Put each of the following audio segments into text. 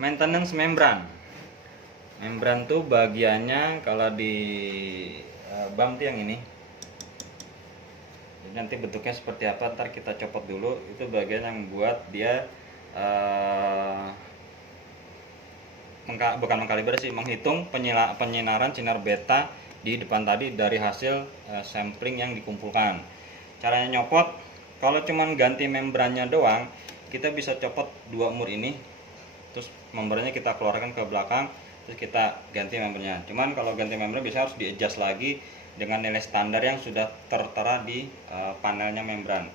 Maintenance membran. Membran tuh bagiannya kalau di bang tuh yang ini. Jadi nanti bentuknya seperti apa ntar kita copot dulu. Itu bagian yang buat dia bukan mengkalibrasi, menghitung penyinaran sinar beta di depan tadi dari hasil sampling yang dikumpulkan. Caranya nyopot, kalau cuman ganti membrannya doang, kita bisa copot dua mur ini, terus membrannya kita keluarkan ke belakang, terus kita ganti membernya. Cuman kalau ganti membran bisa harus di adjust lagi dengan nilai standar yang sudah tertera di panelnya membran.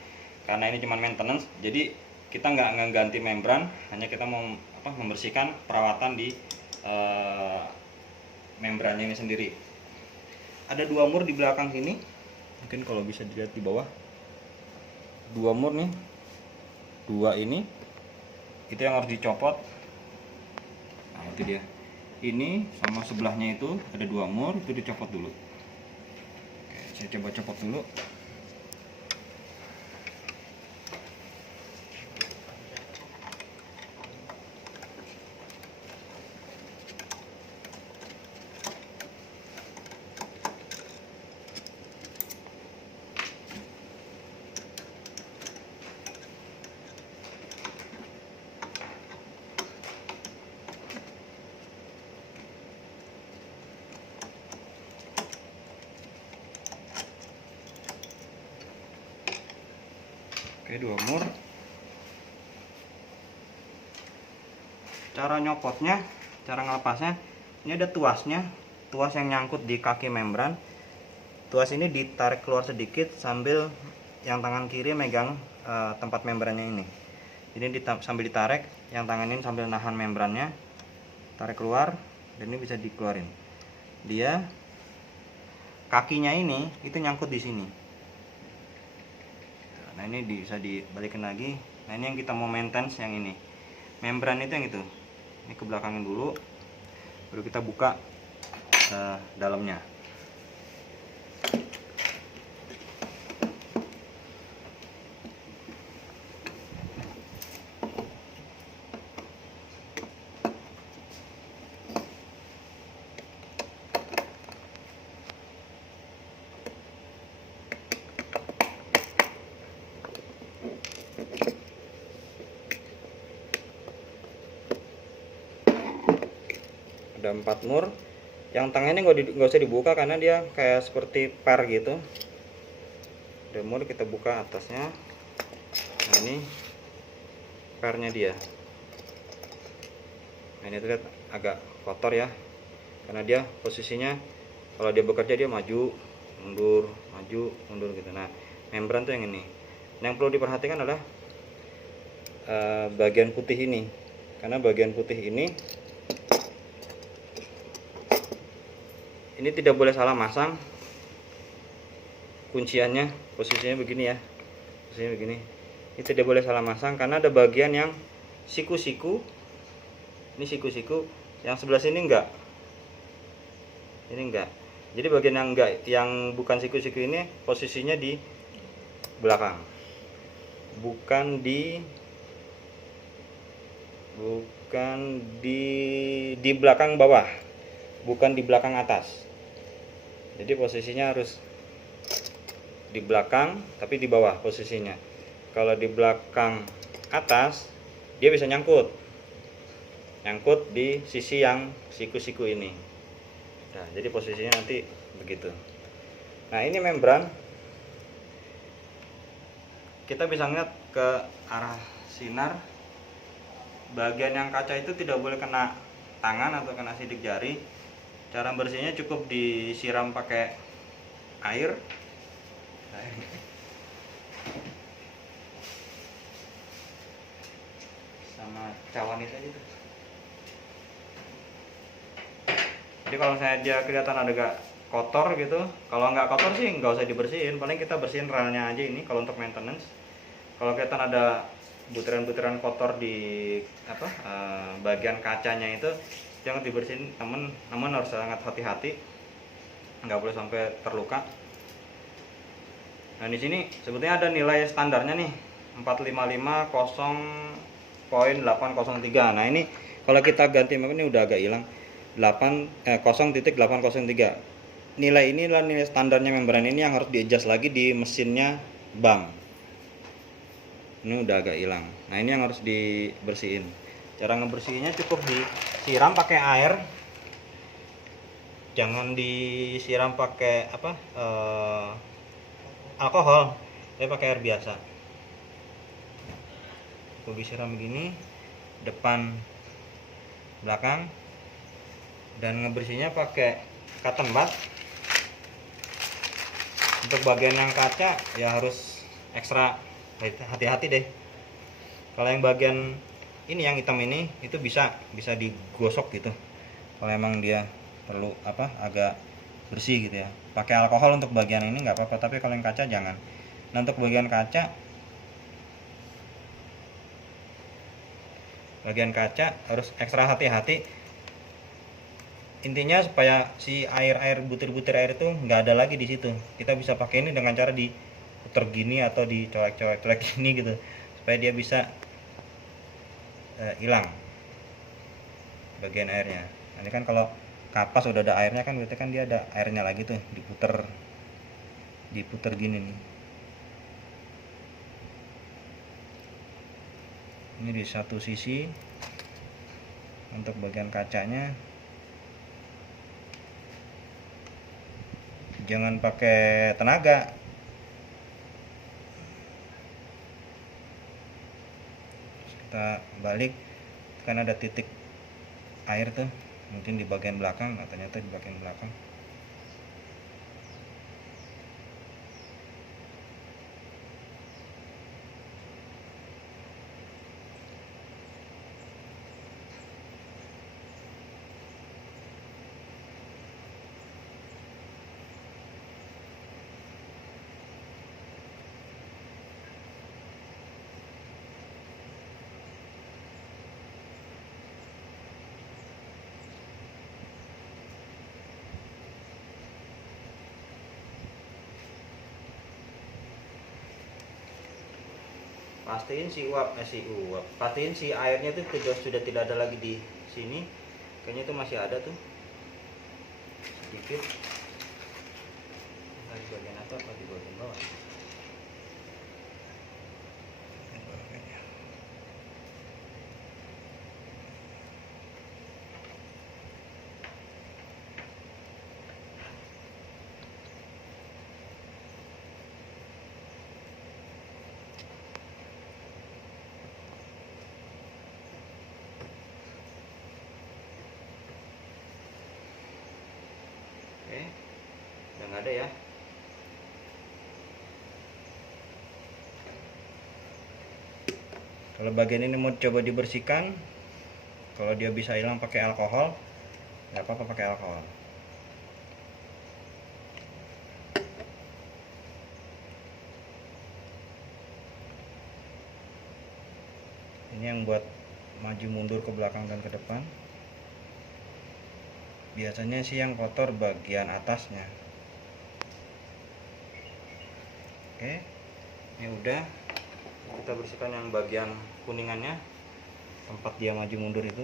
Karena ini cuma maintenance, jadi kita nggak ngeganti membran, hanya kita mau membersihkan perawatan di membrannya ini sendiri. Ada dua mur di belakang sini, mungkin kalau bisa dilihat di bawah, dua mur nih, dua ini, itu yang harus dicopot. Nah itu dia, ini sama sebelahnya itu ada dua mur, itu dicopot dulu. Oke, saya coba copot dulu. Oke, dua mur. Cara nyopotnya, cara ngelepasnya, ini ada tuasnya, tuas yang nyangkut di kaki membran. Tuas ini ditarik keluar sedikit sambil yang tangan kiri megang tempat membrannya ini. Jadi sambil ditarik, yang tangan ini sambil nahan membrannya, tarik keluar, dan ini bisa dikeluarin. Dia kakinya ini itu nyangkut di sini. Nah ini bisa dibalikin lagi. Nah ini yang kita mau maintenance, yang ini membran itu yang itu. Ini ke belakangin dulu, baru kita buka dalamnya. Ada 4 mur. Yang tengahnya nggak usah dibuka karena dia kayak seperti per gitu. Ada mur, kita buka atasnya. Nah ini pernya dia. Nah ini terlihat agak kotor ya, karena dia posisinya kalau dia bekerja dia maju mundur gitu. Nah membran tuh yang ini. Yang perlu diperhatikan adalah bagian putih ini, karena bagian putih ini tidak boleh salah masang. Kunciannya posisinya begini ya, posisinya begini. Ini tidak boleh salah masang karena ada bagian yang siku-siku. Ini siku-siku, yang sebelah sini enggak. Ini enggak. Jadi bagian yang enggak, yang bukan siku-siku ini posisinya di belakang. Bukan di belakang bawah. Bukan di belakang atas. Jadi posisinya harus di belakang tapi di bawah posisinya. Kalau di belakang atas dia bisa nyangkut di sisi yang siku-siku ini. Nah, jadi posisinya nanti begitu. Nah ini membran, kita bisa lihat ke arah sinar. Bagian yang kaca itu tidak boleh kena tangan atau kena sidik jari. Cara bersihnya cukup disiram pakai air. Sama cawan itu aja tuh. Jadi kalau saya dia kelihatan agak kotor gitu, kalau nggak kotor sih nggak usah dibersihin, paling kita bersihin relnya aja ini kalau untuk maintenance. Kalau kelihatan ada butiran-butiran kotor di bagian kacanya itu, jangan dibersihin namun harus sangat hati-hati, nggak boleh sampai terluka. Nah di sini sebetulnya ada nilai standarnya nih, 455.0.803. Nah ini Kalau kita ganti member ini udah agak hilang 0.803. Nilai ini adalah nilai standarnya membran ini yang harus di-adjust lagi di mesinnya bank. Ini udah agak hilang. Nah, ini yang harus dibersihin. Cara ngebersihinnya cukup disiram pakai air. Jangan disiram pakai alkohol, tapi pakai air biasa. Cukup disiram begini, depan, belakang, dan ngebersihnya pakai cotton bud. Untuk bagian yang kaca ya harus ekstra hati-hati deh. Kalau yang bagian ini yang hitam ini itu bisa digosok gitu. Kalau emang dia perlu agak bersih gitu ya. Pakai alkohol untuk bagian ini nggak apa-apa, tapi kalau yang kaca jangan. Nah, untuk bagian kaca harus ekstra hati-hati. Intinya supaya si butir-butir air itu nggak ada lagi di situ. Kita bisa pakai ini dengan cara diputer gini atau dicolek-colek gini gitu, supaya dia bisa hilang bagian airnya. Ini kan kalau kapas udah ada airnya kan berarti kan dia ada airnya lagi tuh, diputer gini nih. Ini di satu sisi untuk bagian kacanya. Jangan pakai tenaga. Terus kita balik, kan ada titik air tuh, mungkin di bagian belakang. Nah, ternyata di bagian belakang. Pastiin si airnya itu sudah tidak ada lagi di sini. Kayaknya itu masih ada tuh sedikit. Di bagian atas atau di bagian bawah? Oke, udah nggak ada ya. Kalau bagian ini mau coba dibersihkan, kalau dia bisa hilang pakai alkohol, nggak apa-apa pakai alkohol. Ini yang buat maju mundur ke belakang dan ke depan. Biasanya sih yang kotor bagian atasnya. Oke, ini udah. Kita bersihkan yang bagian kuningannya, tempat dia maju mundur itu.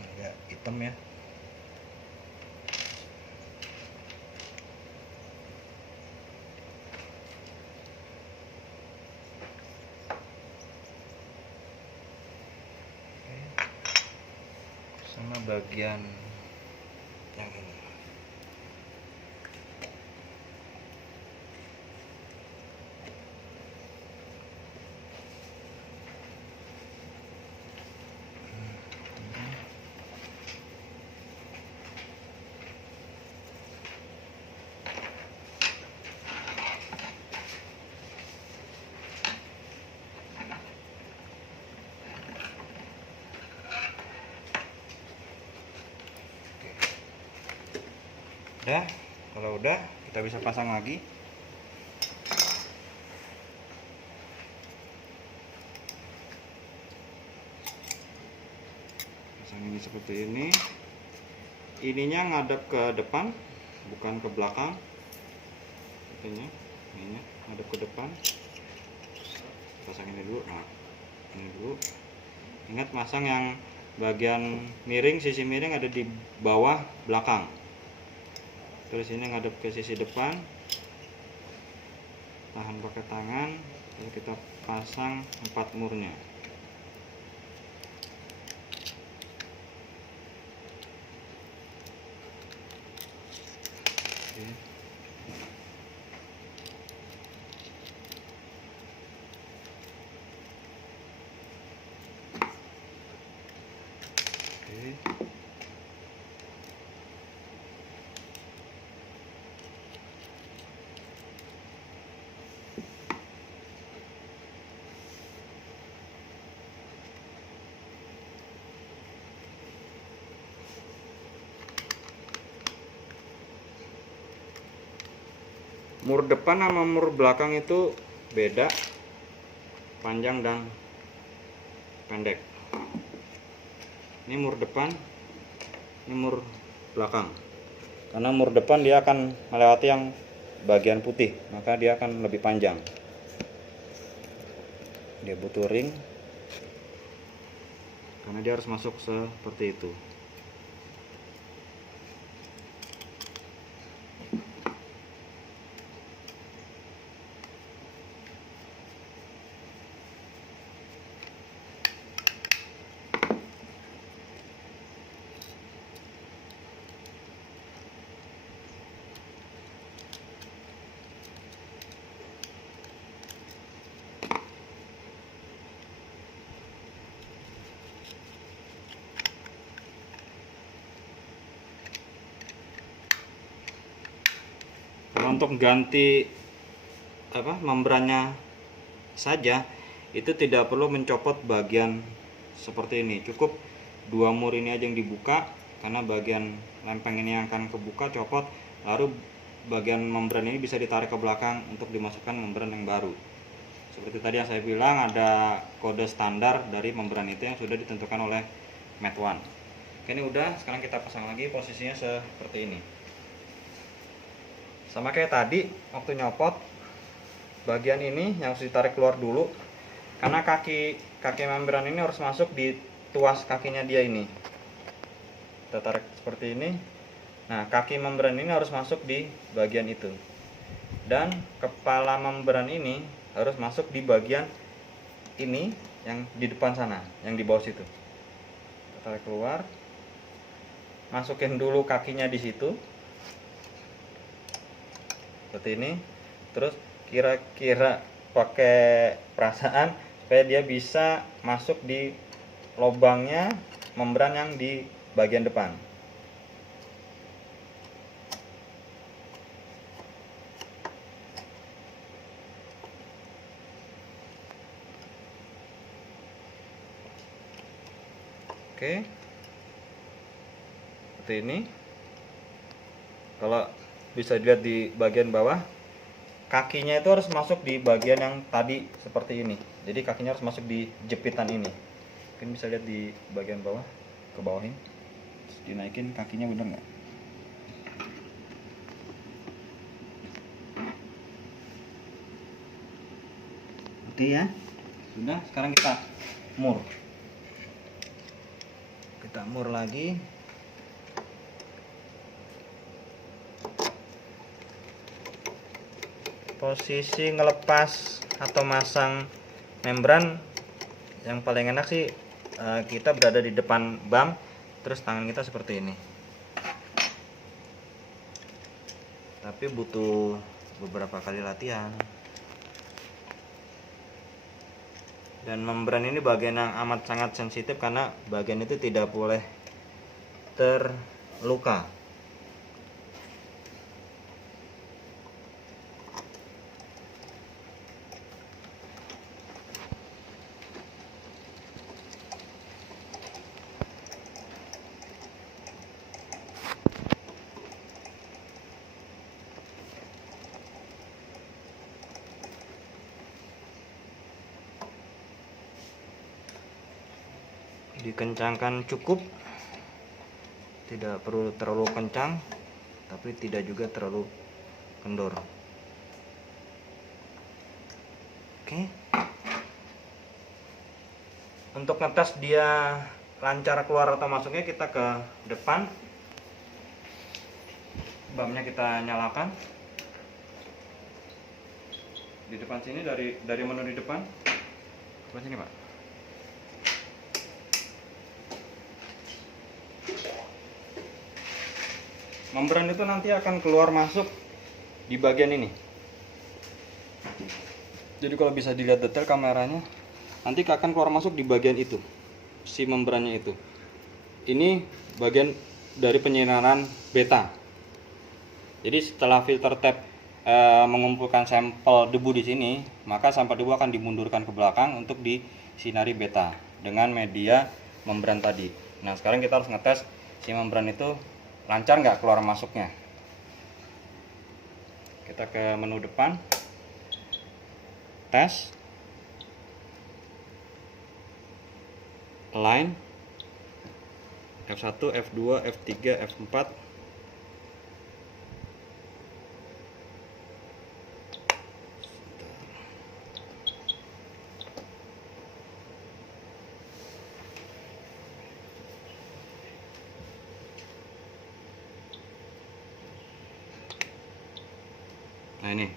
Agak hitam ya. Sama bagian yang ini. Udah, kalau udah kita bisa pasang lagi. Pasang ini seperti ini. Ininya ngadep ke depan, bukan ke belakang. Itunya ini ngadep ke depan. Pasang ini dulu. Nah, ini dulu. Ingat masang yang bagian miring, sisi miring ada di bawah belakang. Terus ini ngadep ke sisi depan. Tahan pakai tangan. Lalu kita pasang 4 murnya. Oke. Mur depan sama mur belakang itu beda panjang dan pendek. Ini mur depan, ini mur belakang. Karena mur depan dia akan melewati yang bagian putih, maka dia akan lebih panjang. Dia butuh ring karena dia harus masuk seperti itu. Untuk ganti membrannya saja itu tidak perlu mencopot bagian seperti ini, cukup 2 mur ini aja yang dibuka karena bagian lempeng ini yang akan kebuka, copot, lalu bagian membran ini bisa ditarik ke belakang untuk dimasukkan membran yang baru. Seperti tadi yang saya bilang, ada kode standar dari membran itu yang sudah ditentukan oleh Mat1. Oke, ini udah, sekarang kita pasang lagi, posisinya seperti ini. Sama kayak tadi waktu nyopot, bagian ini yang harus ditarik keluar dulu karena kaki membran ini harus masuk di tuas kakinya dia ini. Kita tarik seperti ini. Nah, kaki membran ini harus masuk di bagian itu. Dan kepala membran ini harus masuk di bagian ini yang di depan sana, yang di bawah situ. Kita tarik keluar. Masukin dulu kakinya di situ. Seperti ini, terus kira-kira pakai perasaan supaya dia bisa masuk di lubangnya membran yang di bagian depan. Oke, seperti ini. Kalau bisa dilihat di bagian bawah, kakinya itu harus masuk di bagian yang tadi seperti ini. Jadi kakinya harus masuk di jepitan ini. Mungkin bisa lihat di bagian bawah, ke bawahin. Terus dinaikin kakinya, bener nggak? Oke ya, sudah. Sekarang kita mur. Kita mur lagi. Posisi ngelepas atau masang membran yang paling enak sih kita berada di depan bam, terus tangan kita seperti ini. Tapi butuh beberapa kali latihan. Dan membran ini bagian yang amat sangat sensitif karena bagian itu tidak boleh terluka. Dikencangkan cukup, tidak perlu terlalu kencang, tapi tidak juga terlalu kendor. Oke. Untuk ngetes dia lancar keluar atau masuknya, kita ke depan, bamnya kita nyalakan di depan sini, dari menu di depan sini Pak. Membran itu nanti akan keluar masuk di bagian ini. Jadi kalau bisa dilihat detail kameranya, nanti akan keluar masuk di bagian itu, si membrannya itu. Ini bagian dari penyinaran beta. Jadi setelah filter tap mengumpulkan sampel debu di sini, maka sampel debu akan dimundurkan ke belakang untuk disinari beta dengan media membran tadi. Nah, sekarang kita harus ngetes si membran itu lancar nggak keluar masuknya. Kita ke menu depan, tes, align, F1, F2, F3, F4. Nah ini,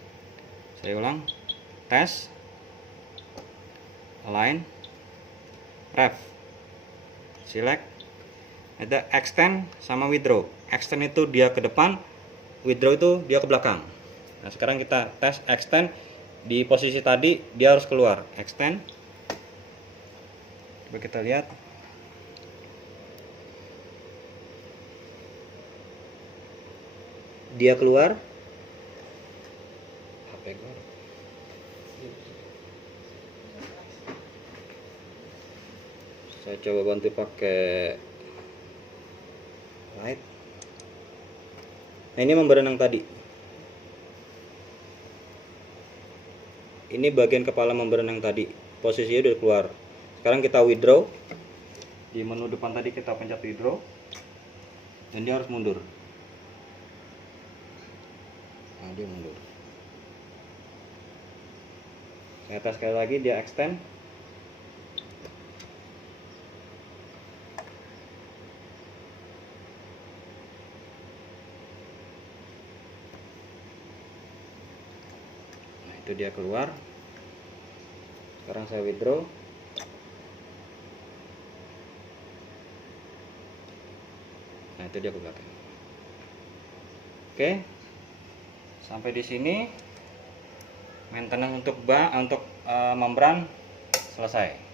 saya ulang, tes, align, ref, select, ada extend sama withdraw. Extend itu dia ke depan, withdraw itu dia ke belakang. Nah sekarang kita tes extend, di posisi tadi dia harus keluar. Extend, coba kita lihat. Dia keluar. Saya coba bantu pakai light. Nah ini membran yang tadi. Ini bagian kepala membran yang tadi. Posisinya udah keluar. Sekarang kita withdraw. Di menu depan tadi kita pencet withdraw. Dan dia harus mundur. Nah dia mundur. Saya tes sekali lagi, dia extend. Nah itu dia keluar. Sekarang saya withdraw. Nah itu dia ke belakang. Oke, sampai di sini maintenance untuk membran selesai.